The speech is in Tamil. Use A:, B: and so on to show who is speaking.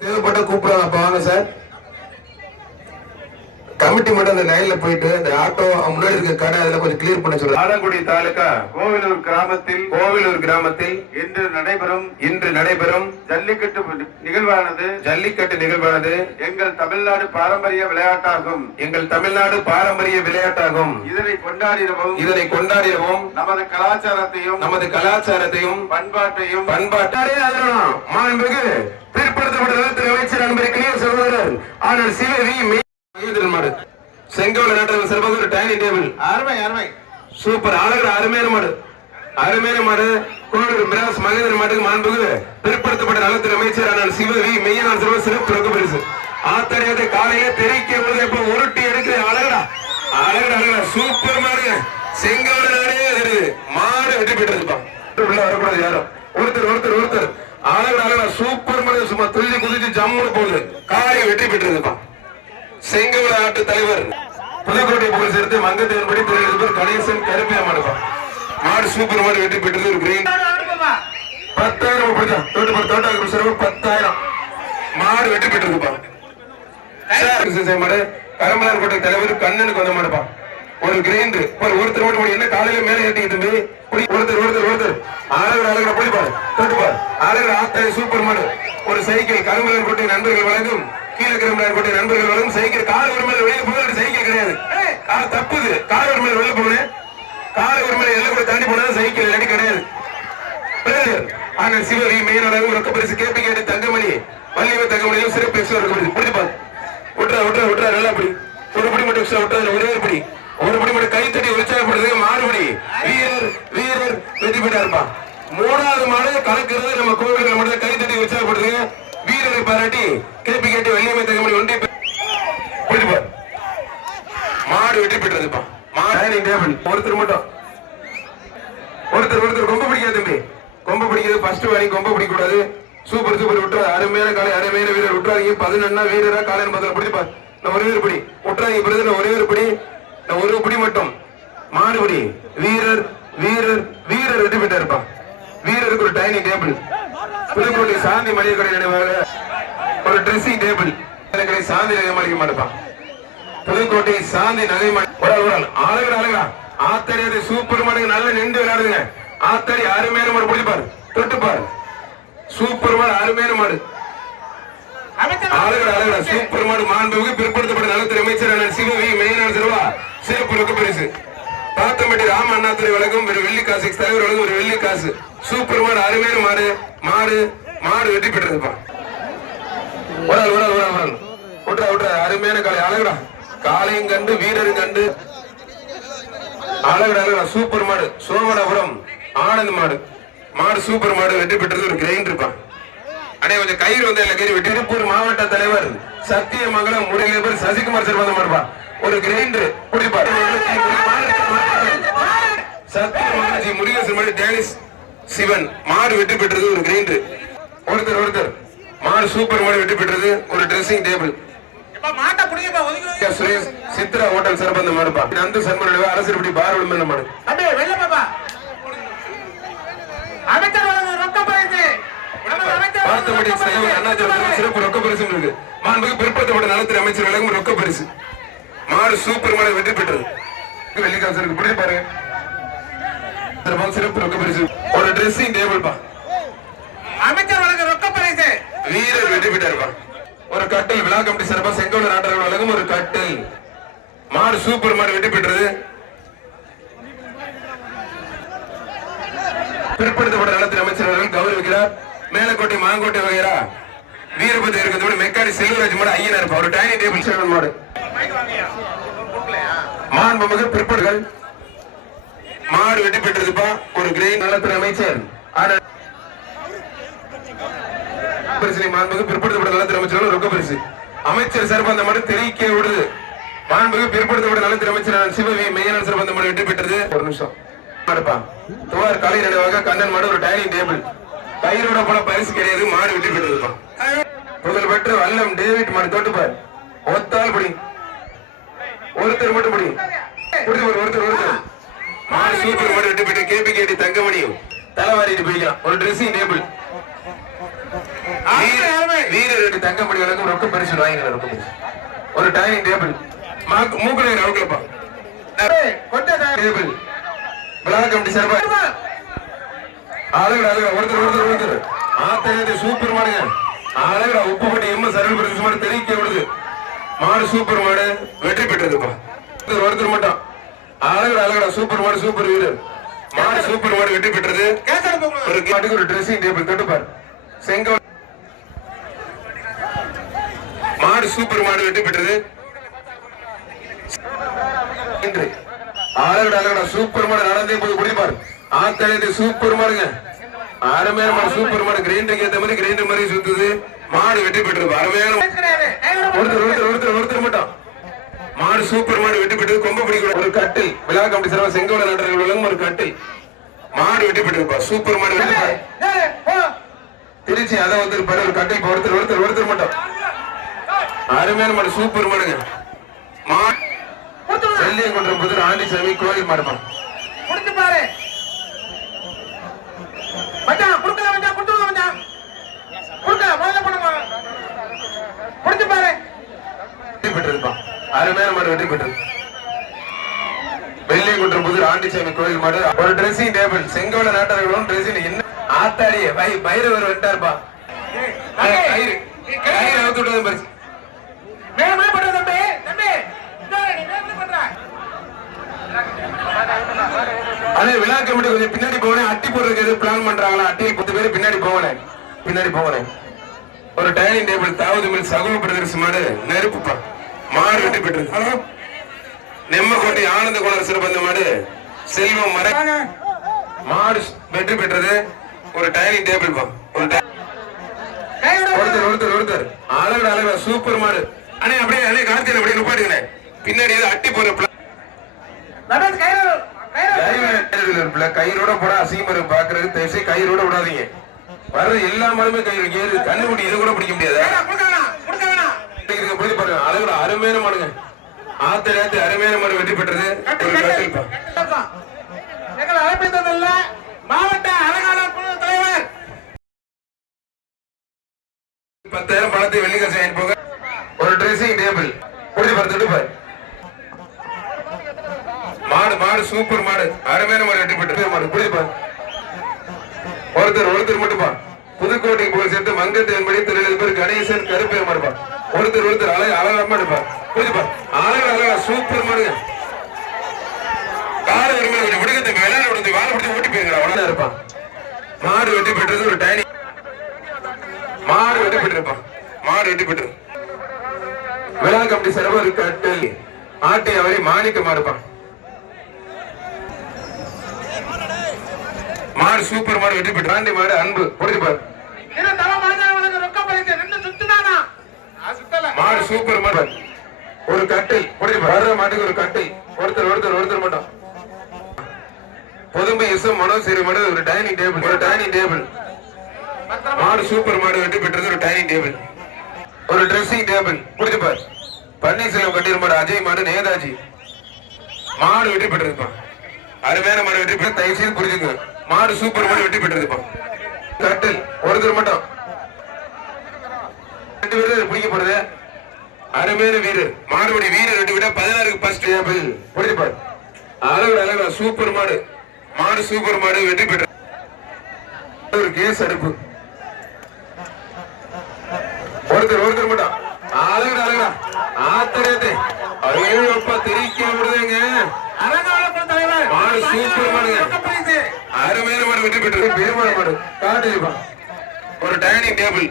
A: தேவைப்பட்ட கூப்பிடலாம் அப்ப வாங்க சார். கமிட்டி மட்டும் அந்த லைன்ல போயிட்டு அந்த ஆட்டோ முன்னாடி இருக்க கடை அதுல கொஞ்சம் கிளியர் பண்ண சொல்லுங்க.
B: ஆலங்குடி தாலுகா கோவிலூர் கிராமத்தில்
A: கோவிலூர் கிராமத்தில்
B: இன்று நடைபெறும்
A: இன்று நடைபெறும்
B: ஜல்லிக்கட்டு நிகழ்வானது.
A: ஜல்லிக்கட்டு நிகழ்வானது.
B: எங்கள் தமிழ்நாடு பாரம்பரிய விளையாட்டாகும்.
A: எங்கள் தமிழ்நாடு பாரம்பரிய விளையாட்டாகும்.
B: இதனை கொண்டாடிடவும்
A: இதனை கொண்டாடிடவும்
B: நமது கலாச்சாரத்தையும்
A: நமது கலாச்சாரத்தையும்
B: பண்பாட்டையும்
A: பண்பாட்டாரே அதனம் மாண்புமிகு பிற்படுத்தப்பட்ட அமைச்சர் அன்பருக்கினிய சகோதரர் ஆனால் சிவ வி மகேந்திரன் மாடு. செங்கோல நாட்டு சிறப்பாக ஒரு டைனிங் டேபிள்
B: அருமை அருமை.
A: சூப்பர். அழகர் அருமையான மாடு. அருமையான மாடு. கோவில் மிராஸ் மகேந்திரன் மாட்டுக்கு மாண்புக்கு பிற்படுத்தப்பட்ட நலத்துறை அமைச்சர் ஆனால் சிவ வி மெய்யனார் சிறப்பு சிறப்பு ரொக்க பரிசு. ஆத்தரியத்தை காலையே தெரிக்க விழுது இப்ப உருட்டி எடுக்குது அழகடா. அழகடா அழகடா. சூப்பர் மாடு. செங்கோல நாடே அது மாடு வெற்றி பெற்றிருப்பா. உள்ள வரக்கூடாது யாரும். ஒருத்தர் ஒருத்தர் ஒருத்தர். அழகடா அழகடா. சூப்பர் மாடு. சும்மா துள்ளி குதிச்சு ஜம்முன்னு போகுது. காலை வெற்றி பெற்றிருப்பா. செங்கவள ஆட்டு தலைவர். புதுக்கோட்டை போலீஸ் எடுத்து மங்கத்தேவன்படி தொழிலதிபர் கணேசன் கருப்பியா மாடுப்பா மாடு சூப்பர் மாடு வெற்றி பெற்றது ஒரு கிரீன் பத்தாயிரம் அப்படிதா தோட்டு தோட்டாக்கு சிறப்பு பத்தாயிரம். மாடு வெற்றி பெற்றிருக்குப்பா. கரம்பலான் கரம்பலார் கோட்டை தலைவர் கண்ணனுக்கு வந்த மாடுப்பா. ஒரு கிரைண்டு ஒரு ஒருத்தர் மட்டும் என்ன காலையில மேல ஏட்டிக்கிட்டு புடி. ஒருத்தர் ஒருத்தர் ஒருத்தர். அழகர் அழகு போய் பாரு தொட்டு பாரு. அழகு ஆத்தாய் சூப்பர் மாடு. ஒரு சைக்கிள் கரும்பலன் கோட்டை நண்பர்கள் வழங்கும் கீழே கரும்பலர் கோட்டை நண்பர்கள் வழங்கும் சைக்கிள். கார் ஒரு மேல வெளியே போக சைக்கிள் கிடையாது. கார் தப்புது. கார் ஒரு மேல வெளியே போனேன் கார் ஒரு மேல எல்லாம் கூட தாண்டி போனா சைக்கிள் இல்லாட்டி கிடையாது. ஆனால் சிவகை மெயினாளர் ரொக்க பரிசு கேபி கேட்டு தங்கமணி வள்ளிவ தங்கமணியும் சிறப்பு எக்ஸ்ட்ரா இருக்க. முடியுது புரிஞ்சு பாரு விட்டுறா விட்டுறா விட்டுறா நல்லா அப்படி ஒரு படி மட்டும் எக்ஸ்ட்ரா விட்டுறா ஒரே ஒரு படி மட்டும் கை தட்டி உற்சாகப்படுறது மாறுபடி வீரர் வீரர் வெற்றி பெற்றா இருப்பா மூணாவது மாடு கலக்கிறது நம்ம கோவில்கள் மட்டும் கை தட்டி உற்சாகப்படுறது வீரரை பாராட்டி கேபி கேட்டு வள்ளியம்மை தங்கமணி ஒன்றி பிடிச்சு பாரு மாடு டைனிங் டேபிள் ஒருத்தர் மட்டும். ஒருத்தர் ஒருத்தர். கொம்ப பிடிக்காது தம்பி. கொம்ப பிடிக்கிறது ஃபர்ஸ்ட் வாங்கி கொம்பு பிடிக்க கூடாது சூப்பர் சூப்பர் விட்டுற அருமையான காலை அருமையான வீரர். விட்டுறாங்க பதினொன்னா வீரரா காலையில் பதில் பிடிப்பா. நான் ஒரே ஒரு பிடி. விட்டுறாங்க பிறகு நான் ஒரே ஒரு பிடி. நான் ஒரு பிடி மட்டும். மாறுபடி வீரர் வீரர் வீரர் ரெண்டு பெற்றா இருப்பா. வீரருக்கு ஒரு டைனிங் டேபிள் புதுக்கோட்டை சாந்தி மளிகை கடை நினைவாக ஒரு ட்ரெஸ்ஸிங் டேபிள் எனக்கு சாந்தி நகை மளிகை மாடுப்பான் புதுக்கோட்டை சாந்தி நகை அழகுடா ஆத்தடி அது சூப்பர் நல்லா நின்று விளையாடுங்க ஆத்தடி அருமையான மாடு பிடிப்பாரு தொட்டுப்பாரு சூப்பர் மாடு அருமையான மாடு. அழகுடா அழகுடா சூப்பர் மாடு மாண்புமிகு பிற்படுத்தப்பட்ட நலத்துறை அமைச்சர் அண்ணன் சிவவி மெயினான சிறுவா சிறப்பு ரொக்க பரிசு. பாத்தம்பட்டி ராம அண்ணாத்துறை வழங்கும் ஒரு வெள்ளி காசு. தலைவர் ஒரு வெள்ளி காசு. சூப்பர் மாடு அருமையான மாடு. மாடு மாடு வெற்றி பெற்றதுப்பா. ஒரு ஆள், ஒரு ஆள். விட்றா, விட்றா. அருமையான காலை அழகுடா. காலையும் கண்டு வீரரும் கண்டு. அழகுடா அழகுடா சூப்பர் மாடு. சோமனபுரம் ஆனந்த் மாடு. மாடு சூப்பர் மாடு வெற்றி பெற்றது ஒரு கிரைண்ட் இருப்பான் அடே கொஞ்சம் கயிறு வந்து எல்லாம் கயிறு வெட்டி திருப்பூர் மாவட்ட தலைவர் சத்தியமங்கலம் முருகேபர் சசிகுமார் சார் வந்த மாடுப்பா ஒரு கிரைண்டர். குடிப்பா சத்தியமங்கலம் ஜி முருகேசன் மாடு டேனிஸ் சிவன். மாடு வெற்றி பெற்றது ஒரு கிரைண்டர். ஒருத்தர் ஒருத்தர். மாடு சூப்பர் மாடு வெற்றி பெற்றது ஒரு ட்ரெஸ்ஸிங் டேபிள்
C: மாட்டை புடிங்கப்பா ஒதுக்கி
A: சுரேஷ் சித்ரா ஹோட்டல் சிறப்பு மாடுப்பா நந்து சன்மனுடைய அரசு இப்படி பார் விளம்பர
C: வெளில பாப்பா. அமைச்சர் வழங்கும் ரொக்க பரிசு. நமது அமைச்சர் வழங்கும்
A: பார்த்தபடி
C: ரொக்க
A: செய்ய
C: பரிசு.
A: அண்ணாச்சாரத்தில் சிறப்பு ரொக்க பரிசு இருக்கு மாண்புக்கு பிற்படுத்தப்பட்ட நலத்துறை அமைச்சர் வழங்கும் ரொக்க பரிசு. மாடு சூப்பர் மாடு வெற்றி பெற்றது. வெள்ளிக்காசு இருக்கு. பிடிச்சு பாருங்க சிறப்பு ரொக்க பரிசு. ஒரு ட்ரெஸ்ஸிங் டேபிள் பா.
C: அமைச்சர் வழங்கும் ரொக்க பரிசு.
A: வீரர் வெற்றி பெற்றாருப்பா ஒரு கட்டில் விழா கமிட்டி சிறப்பா செங்கோட நாட்டர்கள் வழங்கும் மாடு சூப்பர் மாடு வெற்றி பெற்றது பிற்படுத்தப்பட்ட நலத்தின் அமைச்சர் அவர்கள் கௌரவிக்கிறார். மேலக்கோட்டை மாங்கோட்டை வகைரா வீரபதி இருக்கிறதோட மெக்காடி செல்வராஜ் மாடு ஐயனா அவர் டைனிங் டேபிள் சேவன் மாடு. மாண்புமிகு பிற்படுகள். மாடு வெட்டி பெற்றதுப்பா ஒரு கிரெயின் நலத்துறை அமைச்சர். ஆனா மாண்புமிகு பிற்படுத்தப்பட்ட நலத்தின் அமைச்சர் ரொக்க பரிசு. அமைச்சர் சிறப்பந்த மனு தெரிவிக்க விடுது. மாண்புக்கு பிற்படுத்தப்பட்ட நலத்தின் அமைச்சர் சிவவி மெய்யனன் சிறப்பந்த மனு வெற்றி பெற்றது. ஒரு நிமிஷம். மாடுப்பா. துவார் கலை நினைவாக கண்ணன் மாடு ஒரு டைனிங் டேபிள். கயிறோட போல பரிசு கிடையாது மாடு வெற்றி பெற்றதுப்பா. முதல் பெற்ற வல்லம் டேவிட் மாடு தொட்டுப்பார். ஒத்தால் படி. ஒருத்தர் மட்டும் படி. புடிச்சு ஒருத்தர் ஒருத்தர். மாடு சூப்பர் மாடு வெற்றி பெற்ற கேபி கேடி தங்கமணியும். தலைவாரிட்டு பிடிக்கலாம் ஒரு ட்ரெஸ்ஸிங் டேபிள் வீரர் வீரர் தங்கமணி வழங்கும் ரொக்க பரிசு வாங்கிக்கலாம் ரொக்க பரிசு ஒரு டைனிங் டேபிள் மூக்கலை அவுக்கலப்பா டேபிள் பிளாக் கமிட்டி சார்பா. அழகுடா அழகுடா ஒருத்தர் ஒருத்தர் ஒருத்தர். ஆத்தகத்தை சூப்பர் மாடுங்க. அழகுடா உப்பு பட்டி எம்ம சரல் பிரதேச மாடு தெரிவிக்க விடுது. மாடு சூப்பர் மாடு வெற்றி பெற்றதுப்பா. ஒருத்தர் ஒருத்தர் மட்டும். அழகுடா அழகுடா சூப்பர் மாடு சூப்பர் வீரர். மாடு சூப்பர் மாடு வெற்றி பெற்றது. ஒரு மாட்டுக்கு ஒரு ட்ரெஸ்ஸிங் டேபிள் தொட்டுப்பார். செங்கல் மாடு சூப்பர் மாடு வெற்றி பெற்றது. அழகுடா அழகுடா சூப்பர் மாடு நடந்தே போய் குடிப்பார் ஆத்தழைத்து சூப்பர் மாடுங்க. அருமையான மாடு சூப்பர் மாடு. கிரைண்டருக்கு ஏத்த மாதிரி கிரைண்டர் மாதிரி சுத்துது. மாடு வெற்றி பெற்றது. அருமையான ஒருத்தர் ஒருத்தர் ஒருத்தர் ஒருத்தர் மட்டும். மாடு சூப்பர் மாடு வெற்றி பெற்றது. கொம்ப பிடிக்கூட ஒரு கட்டில். விழா கமிட்டி சார்பா செங்கோல நாட்டர்கள் ஒரு கட்டில். மாடு பெற்றிருப்பா. சூப்பர் மாடு
C: போ.
A: திருச்சி அதை வந்து பாரு ஒரு கட்டில் ஒருத்தர் ஒருத்தர் ஒருத்தர் மட்டும். அருமையான மாடு சூப்பர் மாடுங்க. வெள்ளியங்குன்றம் புதூர் ஆண்டிசாமி கோயில் மாடுப்பா
C: கொடுத்து பாரு. மச்சான் கொடுக்கல மச்சான் கொடுத்துடுங்க மச்சான். கொடுக்கல முதல்ல பண்ணுங்க கொடுத்து பாரு.
A: வெற்றி பெற்றிருப்பான் அருமையான மாடு வெற்றி பெற்றது வெள்ளியங்குன்றம் புதூர் ஆண்டிசாமி கோயில் மாடு. ஒரு ட்ரெஸ்ஸிங் டேபிள் செங்கோல நாட்டர்களும் ட்ரெஸ்ஸிங் என்ன? ஆத்தாடிய பை பைரவர் வந்துட்டாருப்பா.
C: தம்பி,
A: கயிறு கயிறு அவுத்து பரிசு
C: பண்ற தம்பி. தம்பி
A: அதே விழா கமிட்டி கொஞ்சம் பின்னாடி போனேன் அட்டி போடுறதுக்கு எதுவும் பிளான் பண்றாங்களா? அட்டியில் பத்து பேர் பின்னாடி போகணும். பின்னாடி போகணும். ஒரு டைனிங் டேபிள் தாவது மில் சகோ பிரதர்ஸ் மாடு நெருப்புப்பா மாடு பெற்றது ஹலோ? நெம்மக்கோட்டை ஆனந்த குணர் சிறப்பந்த மாடு. செல்வம் மர மாடு வெற்றி பெற்றது. ஒரு டைனிங் டேபிள் ஒரு ஒருத்தர் ஒருத்தர் ஒருத்தர். அழகு அழகு சூப்பர் மாடு. அண்ணே அப்படியே அண்ணே கார்த்திகை அப்படியே நிப்பாட்டுங்களேன் பின்னாடி ஏதோ அட்டி போற கயிறோட போட அசிங்கம் இருக்கு பாக்குறது தயவுசெய்து கயிறோட விடாதீங்க. வர்ற எல்லா மாடுமே கயிறு ஏறு கண்ணுக்குட்டி இதை கூட பிடிக்க முடியாது. பாருங்க அழகுல அருமையான மாடுங்க. ஆத்த நேரத்து அருமையான மாடு வெற்றி பெற்றது.
C: எங்களை அழைப்பித்ததில்ல மாவட்ட குழு தலைவர்.
A: பத்தாயிரம் பணத்தை வெள்ளிக்காசு வாங்கி போக ஒரு ட்ரெஸ்ஸிங் டேபிள் மாடு மாடு சூப்பர் மாடு. அருமையான மாடு வெற்றி பெற்றது மாடு ஒருத்தர் ஒருத்தர் மட்டும் பா. புதுக்கோட்டைக்கு போய் சேர்த்து மங்கத்தேன்படி திருநெல்வேலி கணேசன் கருப்பேர் மாடுப்பா ஒருத்தர் ஒருத்தர் அழகு அழகா மாடுப்பா புரியுதுப்பா அழகு அழகா சூப்பர் மாடுங்க. கால வரும்போது கொஞ்சம் விடுங்க விளையாட விடுங்க வாழை பிடிச்சி ஓட்டி போயிருங்க அவ்வளவுதான் இருப்பான் மாடு வெற்றி பெற்றது ஒரு டைனி. மாடு வெற்றி பெற்றிருப்பான் மாடு வெற்றி பெற்று விழா கமிட்டி சர்வர் கட்டில் ஆட்டை அவரை மாணிக்க மாடுப்பான். மாடு சூப்பர் மாடு வெற்றி பெற்று ஆண்டி மாடு அன்பு புரிஞ்சு பாரு.
C: இது தலை மாஜாவனுக்கு ரொக்க பரிசு நின்று சுத்துனானா? நான் சுத்தல.
A: மாடு சூப்பர் மாடு. ஒரு கட்டில் புரிஞ்சு பாரு. வர்ற மாட்டுக்கு ஒரு கட்டில். ஒருத்தர் ஒருத்தர் ஒருத்தர் மட்டும். பொதுமை எஸ் மனோசரி மாடு ஒரு டைனிங் டேபிள் ஒரு டைனிங் டேபிள் மாடு சூப்பர் மாடு வெற்றி பெற்றது ஒரு டைனிங் டேபிள் ஒரு ட்ரெஸ்ஸிங் டேபிள் புரிஞ்சு பன்னீர்செல்வம் கட்டியிருப்பாரு மாடு அஜய் மாடு நேதாஜி. மாடு வெற்றி பெற்றிருப்பான். அருமையான மாடு வெற்றி பெற்ற தயவு செய்து புரிஞ்சுங்க மாடு சூப்பர் மாடு வெற்றி பெற்றிருப்பான். கட்டில் ஒருத்தர் மட்டும். ரெண்டு பேரும் பிடிக்க போறது. அருமையான வீரர். மாடுபடி வீரர் ரெண்டு விட பதினாறுக்கு ஃபர்ஸ்ட் டேபிள் புரிஞ்சு அழகு அழகு சூப்பர் மாடு. மாடு சூப்பர் மாடு வெற்றி பெற்ற. ஒரு கேஸ் அடுப்பு ஒருத்தர் ஒருத்தர் மட்டும். அழகுடா அழகுடா அப்பா தெரிவிக்க விடுதேங்க. மாடு சூப்பர் மாடுங்க. அருமையான மாடு வெற்றி பெற்றது பெருமாள் மாடு. ஒரு டைனிங் டேபிள்